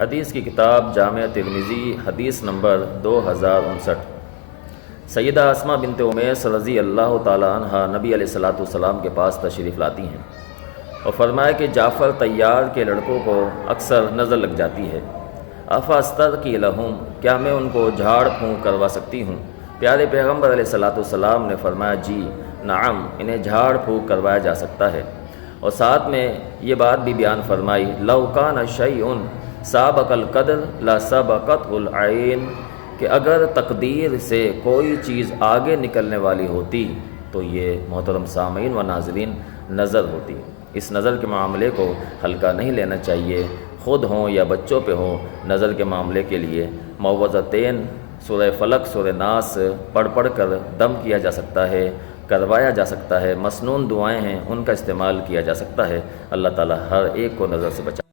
حدیث کی کتاب جامع ترمذی، حدیث نمبر 2059۔ سیدہ اسماء بنت امیس رضی اللہ تعالیٰ عنہ نبی علیہ الصلاۃ والسلام کے پاس تشریف لاتی ہیں اور فرمایا کہ جعفر طیار کے لڑکوں کو اکثر نظر لگ جاتی ہے، افاسترقی لہم، کیا میں ان کو جھاڑ پھونک کروا سکتی ہوں؟ پیارے پیغمبر علیہ الصلاۃ والسلام نے فرمایا جی نعم، انہیں جھاڑ پھونک کروایا جا سکتا ہے، اور ساتھ میں یہ بات بھی بیان فرمائی لو کان شیء سابق القدر لا سبقتہ العین، کہ اگر تقدیر سے کوئی چیز آگے نکلنے والی ہوتی تو یہ محترم سامعین و ناظرین نظر ہوتی۔ اس نظر کے معاملے کو ہلکا نہیں لینا چاہیے، خود ہوں یا بچوں پہ ہوں۔ نظر کے معاملے کے لیے معوذتین، سورہ فلق، سورہ ناس پڑھ کر دم کیا جا سکتا ہے، کروایا جا سکتا ہے۔ مسنون دعائیں ہیں، ان کا استعمال کیا جا سکتا ہے۔ اللہ تعالی ہر ایک کو نظر سے بچا۔